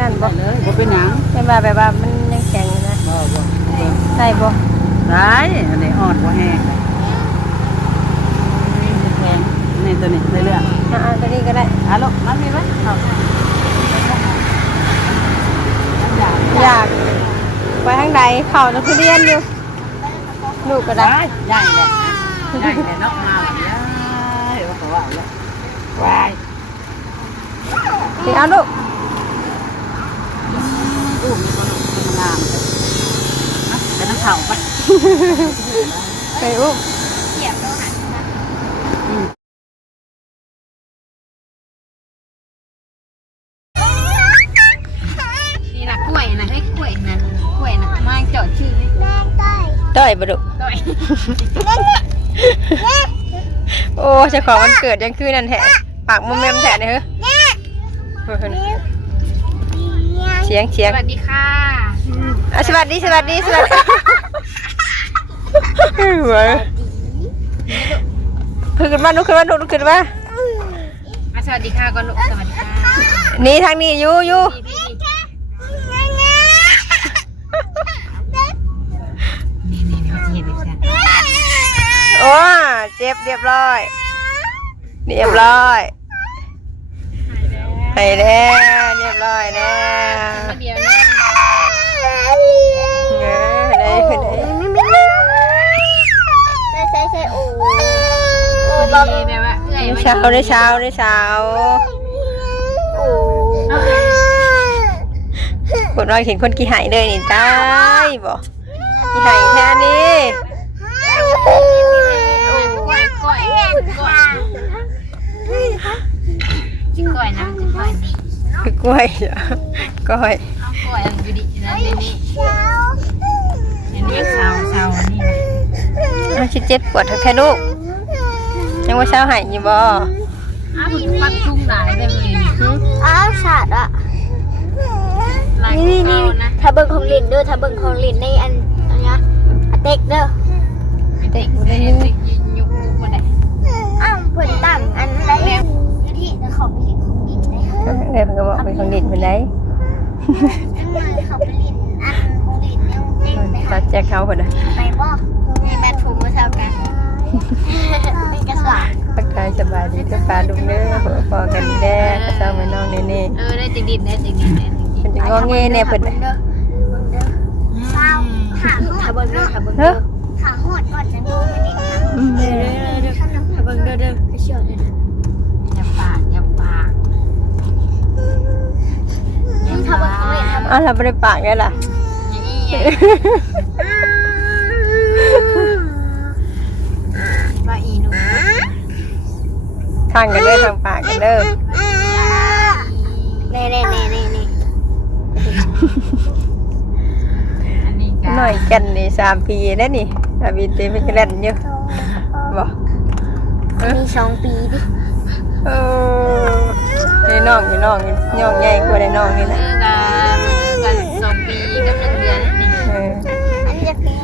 นั่นบ่เลยบ่เป็นหยังไม่ว่าแบบว่ามันยังแข็งอยู่นะบ่บ่ได้บ่ได้อันนี้อ่อนบ่แห้งแข็งนี่ตัวนี้เรื่อยอ่าตัวนี้ก็ได้ๆอะลูกมันมีไหมเอาอยากอยากไปทางใดเข้านักเรียนอยู่ลูกก็ได้ได้ใหญ่เลยใหญ่เลยเนาะมาเนี่ยเดี๋ยวเขาว่าแล้ววายสิเอาลูก อู้มีคนมีงามเลยนะเป็นน้ำเข่าปะไปอุ้มนี่นะกล้วยนะให้กล้วยนะกล้วยนะมาเจาะชื่อนี่ต้อยบ่ลูกต้อยโอ้เจ้าของวันเกิดยังคือนั่นแท้ปากมุมเมมแท้เนี่ยเฮ้ยเสียงเสียสงวัสดีค่ะอะสวัสดีสวัสดีสวัสดีหัวขึ้นมาลุกขึ้นมาลุกขึ้นมาอะสวัสดีค่ะก่อนลูกสวัสดีค่ะนี่ทางนี้อยู่อยู่พี่พี่นี่นี่นี่เห็นดิฉันโอ้เจ็บเรียบร้อย เรียบร้อย ให้แล้วเรียบร้อยแล้วมาเดียวนี่เออได้ได้โอ้ดีแบบว่าเอื้อยได้เช้าได้เช้าได้เช้าคนน้อยเห็นคนกี่หายเลยนี่ตายบ่กี่หายแค่นี้กล้วยกล้วยกล้วย จิ้งกล้วยนะจิ้งกล้วยนี่คือกล้วยเหรอก้อยเอากล้วยอันอยู่ดินะเดี๋ยวนี้เดี๋ยวนี้เช้าเช้านี่นะอาชิเจ็บปวดทั้งแค่ลูกยังว่าเช้าหายอยู่บ่อ้าวคุณปัดชุ่มหลายได้เลยนี่อ้าวฉาดอะลายนี่ของนี่เรานะถ้าเบิ่งของลินเด้อถ้าเบิ่งของลินในอันอันเนี้ยอะเต็กเด้อเด็กเด็กเด็กยุกยุกมาได้ อ้าวเพิ่นตั้งอันไรที่จะเขาไปลินของลินได้ค่ะ เดี๋ยวเพิ่นก็บอกเป็นของดินเพิ่นได้ อันเลยเขาไปลินอันของลินเนี่ยเต็กไป ตัดแจกเขาเพิ่นน่ะ ไปบ่มีแมทถุงมาเท่ากันเป็นกระสอบ ทักทายสบายดีทุกปลาลุงเด้อพอพอกันแด้ก็เช้ามาน้องนี่นี่ เออได้จริงดินได้จริงดินได้จริงเพิ่นจะงอแงแน่เพิ่นน่ะเด้อเบิ่งเด้อเศร้าขาหอดถ้าเบิ่งเด้อถ้าเบิ่งเฮ้เด้ออขาหอดก่อนจะดูไม่ได้ค่ะอืมเด้อเด้อเด้อถ้าเบิ่งเด้อเด้อเชี่ยวเด้ออย่าปากอย่าปากถ้าเบิ่งของลินถ้าเบิ่งอ้าวเราบ่ได้ปากได้ล่ะว่าอีหนูทางกันเด้อทางปากกันเด้อ เน่เน่เน่เน่เน่อันนี้ก็น้อยกันนี่3ปีแล้วนี่อาบินเต็มเป็นแล่นอยู่บ่มีสองปีดิเออนี่น้องนี่น้องนี่ย่องใหญ่กว่าได้น้องนี่เอนะอกันกันสองปีกับหนึ่งเดือนนี่เอออันจะปี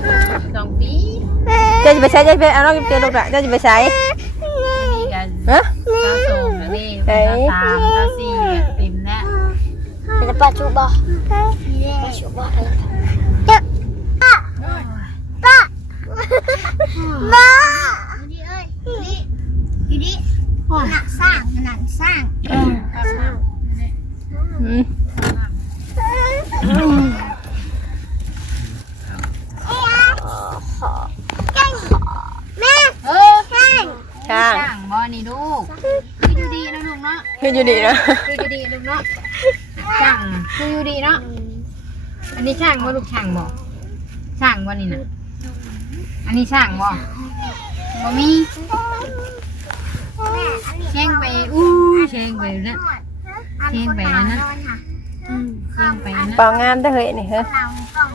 สองปีเจ้าจะไปใช้เจ้าจะไปเอาน้องเจอลูกละเจ้าจะไปใช้นี่กันฮะสาวโสมนะนี่สาวสามสาวสี่เต็มแล้ว เป็นปัจจุบันปัจจุบันเจ้าป้าป้าป้าดีเอ้ยดีดีดีหนักสร้างหนักสร้างอืมแม่เออแห้งช่างช่างบ่นี่ลูกคืออยู่ดีนะลูกเนาะคืออยู่ดีนะคืออยู่ดีลูกเนาะ ช่างคืออยู่ดีเนาะอันนี้ช่างบ่ลูกช่างบ่ช่างบ่นี่นะอันนี้ช่างบ่บ่มีเชงไปอู้เชงไปนะเชงไปนะเชงไปนะเปล่างามแต่เฮ้ยนี่เฮ้ย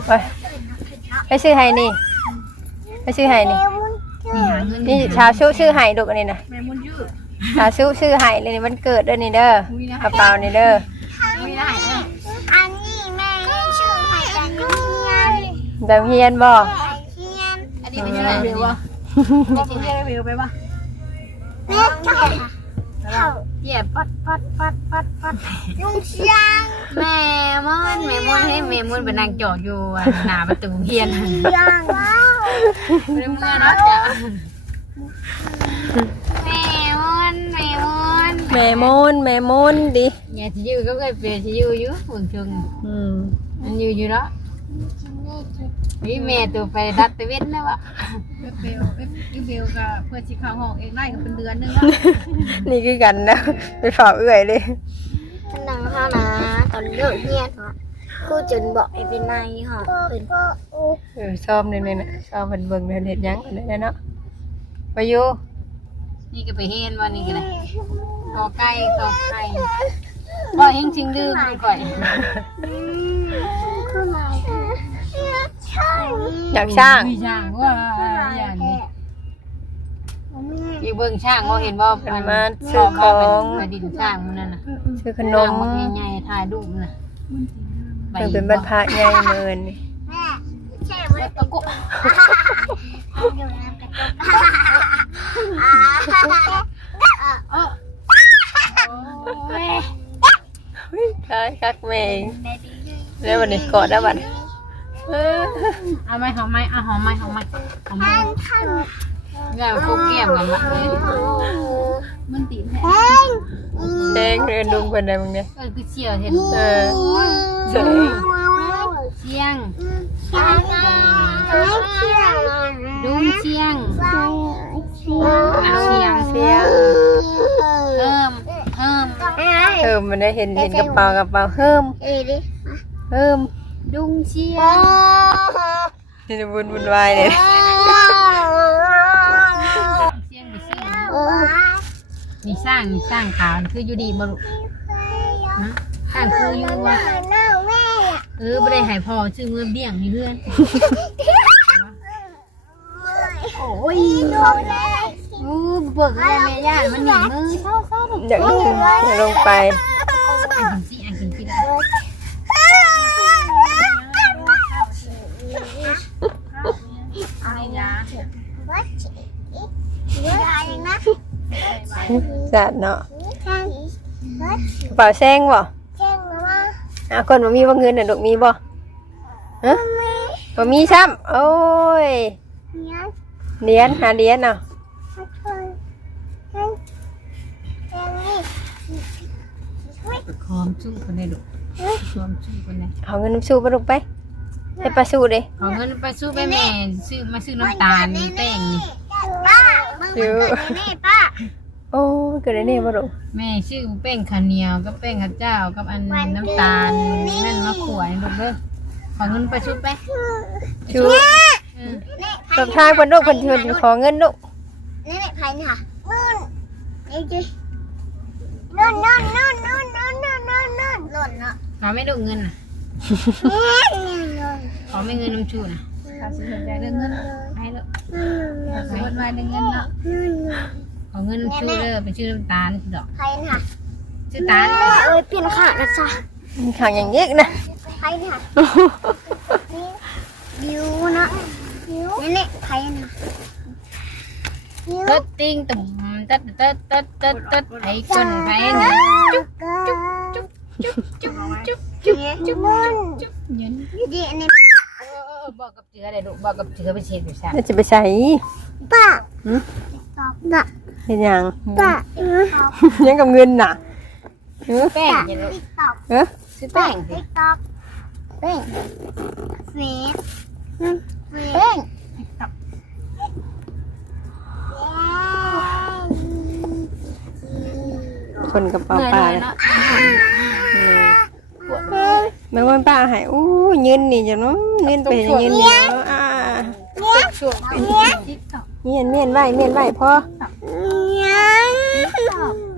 ไปไปซื้อให้นี่ไปซื้อให้นี่นี่หาเงินนี่ชาวชูชื่อให้ลูกอันนี้นะแม่มุนยืดชาวชูชื่อให้เลยนี่มันเกิดเด้อนี่เด้อกระเป๋านี่เด้อ ไม่ได้เออ อันนี้แม่ชื่อให้กันเฮียน แบบเฮียนบ่เฮียนอันนี้เป็นยังไงวิววะบอกคุณยายวิวไปปะแม่ใช่ค่ะเหยียบปัดปัดปัดปัดปัดลุงเชียงแม่นแม่มวนให้แม่มวนเป็นนางจอดอยู่อะหน้าประตูเฮียนยังว้าวเรื่องเมื่อเนาะจ้ะแม่มวนแม่มวนแม่มนแม่มนดิอย่าที่อยู่ก็เคยเปลี่ยนที่อยู่อยู่ฝุ่นชงอืมมันอยู่อยู่เนาะ นี่แม่ตัวไปดัดตะเวนนะวะเบลเบลก็เพื่อสิเข้าห้องเองได้ก็เป็นเดือนนึงแล้วนี่คือกันนะไปฝากเอื่อยเลยฉันดังเท่านะตอนเลิกเรียนค่ะครูจนบอกให้เป็นนายค่ะเป็นเออซ้อมนี่นี่นะซ้อมเพิ่นเบิ่งเพิ่นเฮ็ดยังกันได้เนาะไปอยู่นี่ก็ไปเห็นว่านี่ก็ได้กอไก่กอไก่ก็เฮงชิงดื้อไปก่อยคืออะ ไรใช่อยากสร้าง มีช่างว่าอย่างนี้แม่อยู่เบิ่งช่างว่าเห็นว่าเพิ่นมาซื้อของไปดินช่างมันนั่นน่ะซื้อขนน้องมมันใหญ่ๆถ่ายรูปน่ะเพิ่นเป็นบรรพระใหญ่เมินนี่แม่ใช่ไหมตะกุอยู่น้ำกระจกเออเฮ้ยคล้ายคักแม่งแล้ววันนี้กอดแล้วบัด เออเอาไหมหอมไหมเอาหอมไหมหอมไหมหอมไหมท่านอย่าคุกเกี่ยมกันละมันตีนแท้แห้งแดงเรือนดุงเพิ่นได้มึงเนี่ยเออคือเชี่ยวเห็นเออเสยเชียงไม่เชื่อดุงเชียงเอาเชีเชียยงงเสียงเพิ่มเพิ่มเพิ่มมันได้เห็นเห็นกระเป๋ากระเป๋าเพิ่มเอ้ดิเพิ่ม ดุงเชียโอ้งนี่จะวุ่นวุ่นวายเลยเชียงมีเชียงมีสร้างมีสร้างขาวคืออยู่ดีบ่ลูกฮะสร้างคืออยู่ว่าหน้าแม่เออไม่ได้ใหายพอชื่อเมื่อเบี้ยงมีเพื่อนโอ้ยโดนแม่อู้เบิกอะไรแม่ย่านมันหนีมือเศร้าเศร้าลูกอยากลงอยากลงไป อ่านกินสิอ่านกินสิได้ อะไรยา วัดฉีวัดอะไรนะ จัดเนาะวัดกระเป๋าแซงบ่แจ้งมาว่าอะคนบ่มีบ่เงินน่ะลูกมีบ่ฮะบ่มีซ้ำโอ้ยเนี่ยเหรียญหาเหรียญเนาะมาชนให้แจ้งนี่คอมชุ่มคนได้ลูกคอมชุ่มคนได้เอาเงินสู้บ่ลูกไปให้ปลาสู้เด้เอาเงินไปสู้ไปแม่ซื้อมาซื้อน้ำตาลแป้งนี่ป้ามึงเกิดแน่ป้า โอ้ยเกิดได้นี่บ่ลูกแม่ชื่อแป้งข้าวเหนียวกับแป้งข้าวเจ้ากับอันน้ำตาลนั่นมะขวายลูกเด้อขอเงินไปชุบไปชูเออตบทางเพิ่นลูกเพิ่นเพิ่นขอเงินลูกนี่แหละพันค่ะนู่นนี่จีนู่นนู่นนู่นนู่นนู่นนู่นนู่นนู่นหล่นเนาะขอไม่ดูเงินน่ะนี่นู่นขอไม่เงินน้ำชูน่ะขาสิสนใจเรื่องเงินให้ลูกขาสิวนวายเรื่องเงินเนาะ ขอเงินน้ำชูเด้อเป็นชื่อน้ำตาลดอกพันค่ะชื่อตาลเอ้ยเปลี่ยนขาดนะจ๊ะขังอย่างนี้นะพันค่ะบิวนะบิวนี่แหละพันค่ะบิวตึ๊ดติ้งตุ่มตึ๊ดตึ๊ดตึ๊ดตึ๊ดตึ๊ดไอ้คนไปนี่จุ๊บจุ๊บจุ๊บจุ๊บจุ๊บจุ๊บจุ๊บเงินดีนี่เออบอกกับเจือเลยลูกบอกกับเจือไปเช็ดอยู่ใช่แล้วจะไปใส่ป้าหืมตอบป้า เฮ็ดหยังป้ายังกับเงินน่ะเออแป้งอย่าลูกติ๊กตอกเออซื้อแป้งสิติ๊กตอกเป้งเฟสเป้งติ๊กตอกคนกระเป๋าเหนื่อยปลาเลยเลยเนาะแม่ว่าป้าให้อู้เงินนี่จังเนาะเงินไปเงินนี่เนาะอ่าช่วง เป็นทิศต่อเมียนเมียนไว้เมียนไว้พอยัง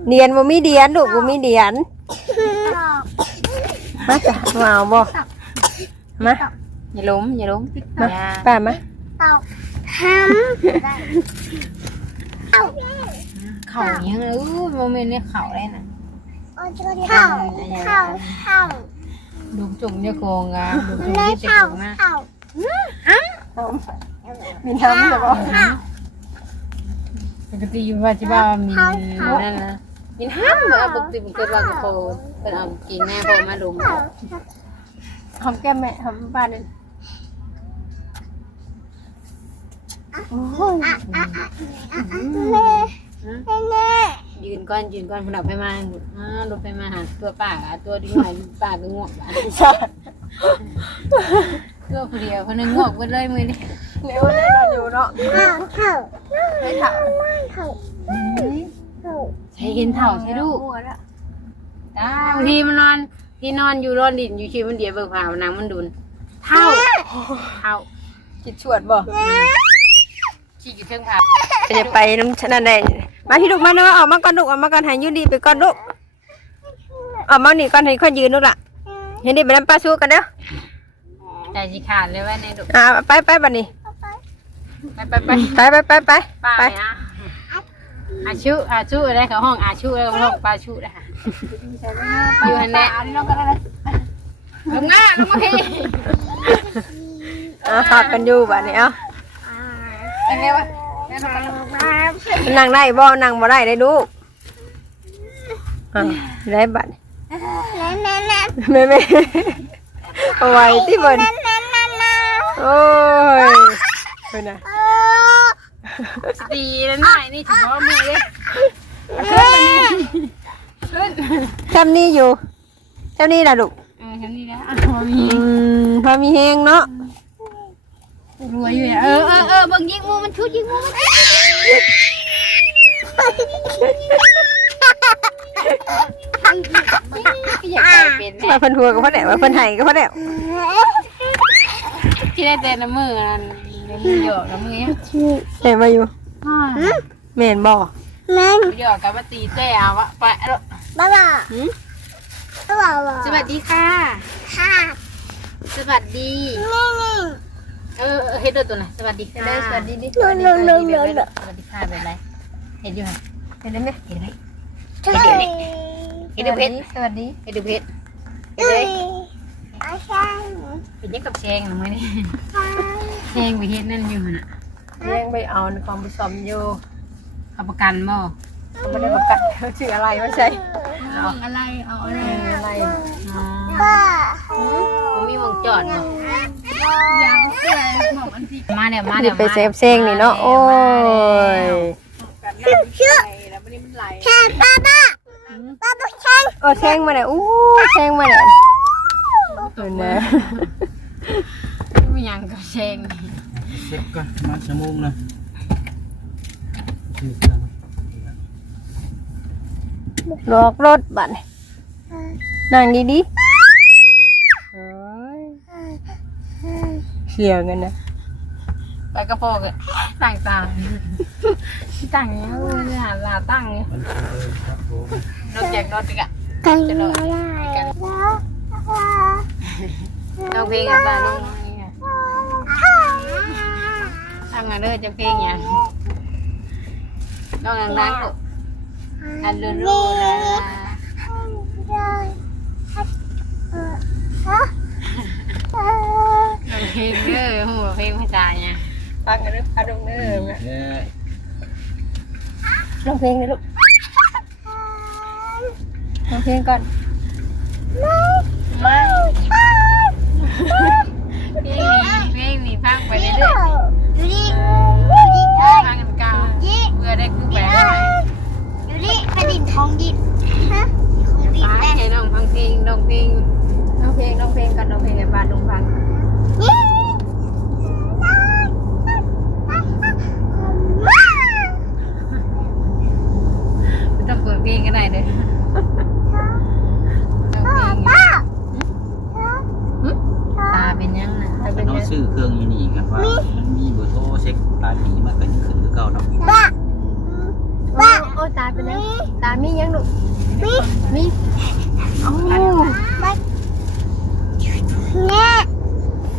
เดียนบ่มีเดียนลูกบ่มีเดียนตอกมาจ้ะมาเอาบ่มาอย่าล้มอย่าล้มมาป้ามาตอกทำได้เข่ายังอู้โมเมนต์นี้เข่าได้น่ะเข้าเข้าเข้าดูจุ่มเนี่ยโกงอะดูจุ่มเลยที่จะเข้าโกงมากเข้า มีน้ำจะบ่เข้าปกติอยู่ว่าที่บ้ามีนั่นนะมีห้ามเหมือนปกติมันเกิดว่ากระโปงเป็นเอากินแม่พอมาดุมหอมแก้มแม่หอมบ้านนี่โอ้ยแม่แม่ยืนก่อนยืนก่อนคนเอาไปมาอ่ารถไปมาหาตัวป้าตัวดีหน่อยป้าไปง่วงบ้านใช่ตัวผู้เดียวคนหนึงงวงไปเลยมือนี่ เร็วได้เราอยู่เนาะเข้าเข้าไม่ถ่ายเข้าเข้าใช้เห็นเถ่าใช่ลูกหัวแล้วตาบางทีมันนอนที่นอนอยู่รอนดินอยู่ชีมันเดียวเบิกผ่าวนางมันดุนเท่าเท่าคิดชวดบ่ชี้อยู่เชิงผาจะไปน้ำชนะแดงมาพี่ลูกมาเนาะออกมาก่อนลูกออกมาก่อนใหายยืนดีไปก่อนลูกออกมานี่ก่อนให้ค่อยยืนลูกล่ะเห็นดีไปน้ำปลาสู้กันเด้อใจสิขาดเลยว่าในดุอ่าไปไปบัดนี้ ไปไปไปไปไปไปไปป้าไปไปอะอาชุอาชุอะไรเขาห้องอาชุแล้วก็ห้องปลาชุนะคะอยู่หันแน่ลงหน้าลงมาพี่อ่าพักกันอยู่บัดนี้เอ้าเป็นไงวะนั่งได้บ่นั่งบ่ได้ได้ลูกอ่าได้บัดนี้แม่แม่แม่แม่เอาไว้ที่เบิ่นแม่แม่แม่โอ้ย เพิ่นน่ะตีแล้วหน่อยนี่ถือว่ามือเลยจำนี่อยู่จำนี่ล่ะลูกเออฉันนี่แล้วพอมีอืมพอมีแฮงเนาะรวยอยู่เออเออเออเบิ่งยิงมูมันชุดยิงมูมันอยากไปเป็นว่าเพิ่นหัวก็เพราะแหละว่าเพิ่นไห้ก็เพราะแหละที่ได้แต่น้ำมือนั่น มือหยอกน้ำมือเห็นมาอยู่แม่นบ่แม่หยอกกับมาตีเจ้เอาวะไปบ้าบ้าบ้าบ้าสวัสดีค่ะค่ะสวัสดีนี่นี่เออเฮ็ดด้วยตัวไหนสวัสดีค่ะได้สวัสดีดิโน่นโน่นโน่นโน่นสวัสดีค่ะเป็นไรเห็นอยู่ค่ะเห็นได้ไหมเห็นไหมใช่เห็นดูเพชรสวัสดีเห็นดูเพชรเอ้ยอาใช่เป็นยังกับแชงหรือไม่นี่ แชงไปเฮ็ดนั่นอยู่น่ะเลี้ยงไปเอาในความผสมอยู่เอาประกันบ่ไม่ได้ประกันเขาชื่ออะไรไม่ใช่เอาอะไรเอาอะไรอะไรอ๋อบ้าผมมีวงจอดบ่อยากเสื้อบอกอันที่มาแล้วมาดิแล้วไปเซฟเซงนี่เนาะโอ้ยชื่อแค่บ้าบ้าบ้าบ้าใช่โอ้แซงมาเนี่ยอู้แซงมาเนี่ยเห็นนะไม่ยังกับแชง เช็คก่อนมาชั่วโมงนะหลอกรถบัดนี่นั่งดีๆโอ้ยเสียเงินนะไปกระโปรงอะต่างต่างต่างเนี่ยหาลาตั้งเนี่ยมันเออครับผมนอกจากนอกจากอะกันไม่ได้เราเพลงอะไรลูก ทำงานเด้อจะเพลงอย่างน้องดังๆลูกอันรู้รู้นะเพลงเด้อหัวเพลงภาษาเนี่ยฟังกันเด้อฟังเด้อเอ้ยร้องเพลงเลยลูกร้องเพลงก่อน ไม่เพลงนี้เพลงนี้ฟังไปเรื่อย ดูดิดูดิเอ้ย ๆฟังกันเก่า ดิ เพื่อได้คู่แฝด เอ้ยดูดิกระดิ่งทองดินฮะของดิน ฟ้า แม่ ให้น้องฟังเพลงน้องเพลง ร้องเพลงร้องเพลงกันร้องเพลงให้บ้านลุงฟัง นี่ ไม่ต้องเปิดเพลงก็ได้เลยน้องเพลง ป้า ตาเป็นยังนะ แต่น้องซื้อเครื่องอยู่นี่กันว่ามันมีเบอร์โทรเช็คปลายปีมันก็ยังขึ้นคือเก่าเนาะ ป้า ป้าโอ้ตาเป็นยังตามียังลูกมีมีโอ้แม่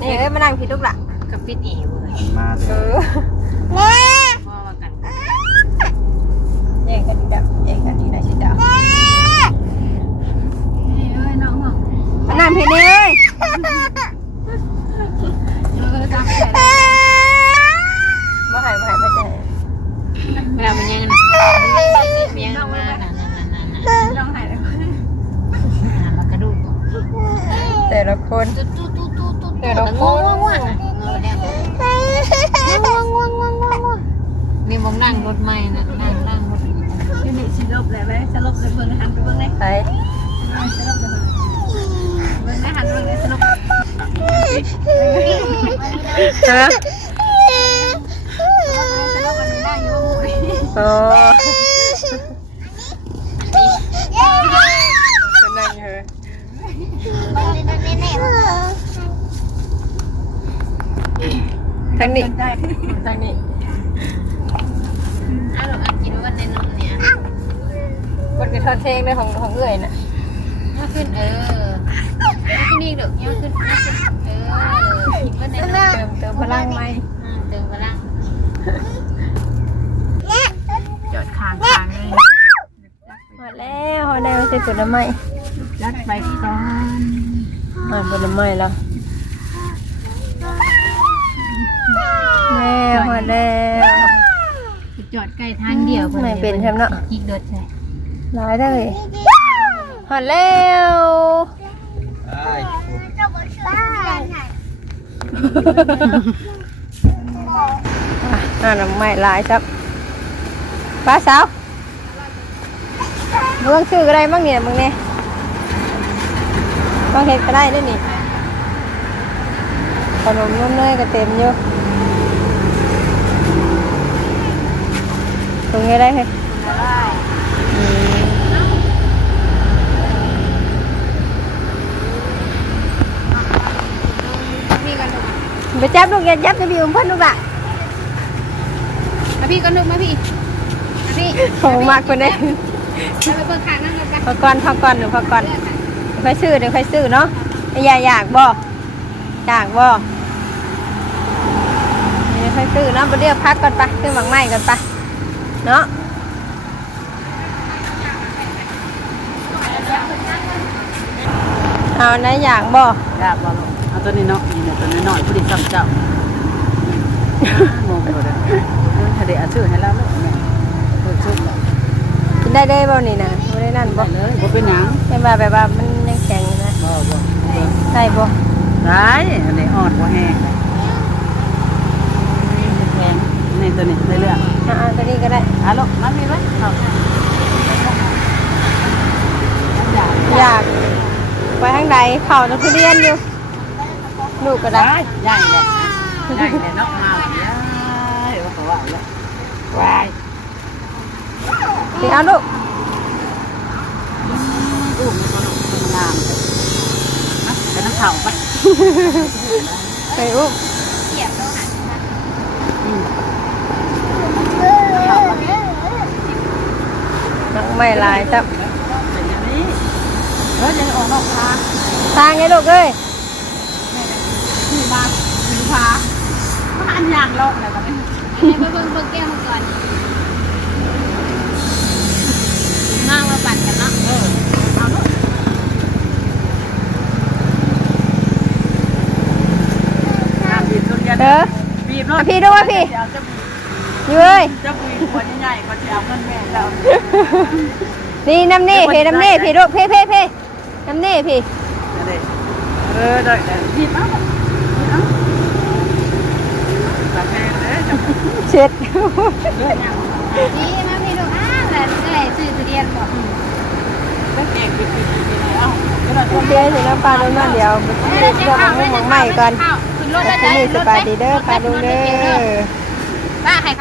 นี่เอ้ยมานั่งพี่ลูกล่ะกับปิดเอวเลยมันมาเลเอยอแม่พ่อว่ากันแย่งกันดีดับแย่งกันดีได้ชิดาวเอ้ยน้องบอกมานั่งพี่นี่เอ้ยเออตาเป็นมาหายมาหายมาใจเวลามันยังนะมันยังมาน่ะน่ะน่ะน่ะร้องหายแล้วมากระดูกแต่ละคนตุ๊ดตุ๊ดตุ๊ดตุ๊ดตุ๊ดแต่ละคนง่วงง่วงง่วงง่วงง่วงง่วงง่วงนี่มองนั่งรถใหม่นะนั่งนั่งรถที่นี่สิลบเลยไหมสลบเลยเพิ่งหันไปเบิ่งเลยไปสลบเลยเบิ่งหันเบิ่งเลยสนุกฮะ สนุกมันนั่งอยู่ โอ้จะนั่งเหรอทางนี้ ทางนี้อ้าวอันกินวันในนมเนี่ยกดกระทอดเพลงในของของเอื่อยน่ะย่อขึ้นเออขึ้นนี่เด้อย่อขึ้นย่อขึ้นเออกินวันในนมเติมเติมพลังไหมเติมพลัง จอดค้างค้างเลยหอดแล้วหอดแล้วใส่ผลไม้ยัดไปก่อนหอดผลไม้แล้วแม่หอดแล้วจอดใกล้ทางเดียวไม่เป็นใช่ไหมเนาะจิกรถใช่หลายได้เลยหอดแล้วอะอ่าน้ำไม้หลายครับ ป้าสาวเมืองซื้ออะไรบ้างเนี่ยมึงเนี่ยต้องเห็ดก็ได้ด้วยนี่ขนมนมเนยก็เต็มอยู่ตรงนี้ได้ไหมอืมพี่กันลูกไปจับลูกอย่าจับจะมีอุ้มเพิ่นลูกละมาพี่กันลูกมาพี่มา พี่ของมากคนนี้เราไปเบิ่งข้างนั่งกันไปพักก่อนพักก่อนหนูพักก่อนค่อยซื้อเดี๋ยวค่อยซื้อเนาะอยากอยากบ่อยากบ่เดี๋ยวค่อยซื้อเนาะไปเรียกพักก่อนไปะซื้อหมักไม้ก่อนไปะเนาะเอาไหนอยากบ่ยากบ่ลูกเอาตัวนี้เนาะนี่เนี่ยตัวน้อยๆผู้ดีซ้ำเจ้างงอยู่เลยถ้าเด็กเอาชื่อให้เราเลยเนี่ยเปิดชื่อเลย กิน ได้ได้บ่นี่นะบ่ได้นั่นบ่เลยบ่เป็นหยังเห็นว่าแบบว่ามันยังแข็งอยู่นะบ่บ่ได้บ่ได้อันนี้อ่อนบ่แห้งแห้งนี่ตัวนี้เรื่อยอ่าๆตัวนี้ก็ได้ๆอะลูกมันมีไหมเอาอยากอยากไปทางใดเข่านักเรียนอยู่ลูกก็ได้ได้ได้เลยได้เลยเนาะมาแล้วเดี๋ยวเขาว่าแล้วว้าย สิเอาลูกลูกมันก็ลูกงามเลยนะเป็นน้ำเข่าปะไปอุ้มเสียบโลหะอืมนักไม่ลายจับเป็นอย่างนี้เออจะออกนอกทางทางไงลูกเอ้ยที่มาถึงพามาอันยางลอกอะไรแบบนี้อันนี้ไปเบิ่งเบิ่งแก้วมาก่อนมากมาปั่นกันเนาะ เออเอาลูกงานบีบทุเรียน เออบีบมาพี่ด้วยพี่จะเอาจะบีบอยู่เอ้ยจะบีบขวดใหญ่ๆก็จะเอาเงินแม่เรานี่น้ำนี่พี่น้ำนี่พี่ลูกพี่พี่พี่น้ำนี่พี่เออได้ได้บีบเอาบีบเอาตาแพงเลยจังเช็ดนี่มาพี่ดูอ้าวแล้วได้ซื้อทุเรียนบ่เก่งบีบบีบบีบเอาก็ได้โอเคสิน้ำปลาลงมาเดี๋ยวเดี๋ยวเอาหมองใหม่ก่อนขึ้น รถได้ไหมรถสบายดีเด้อปลาลุงเด้อป้าให้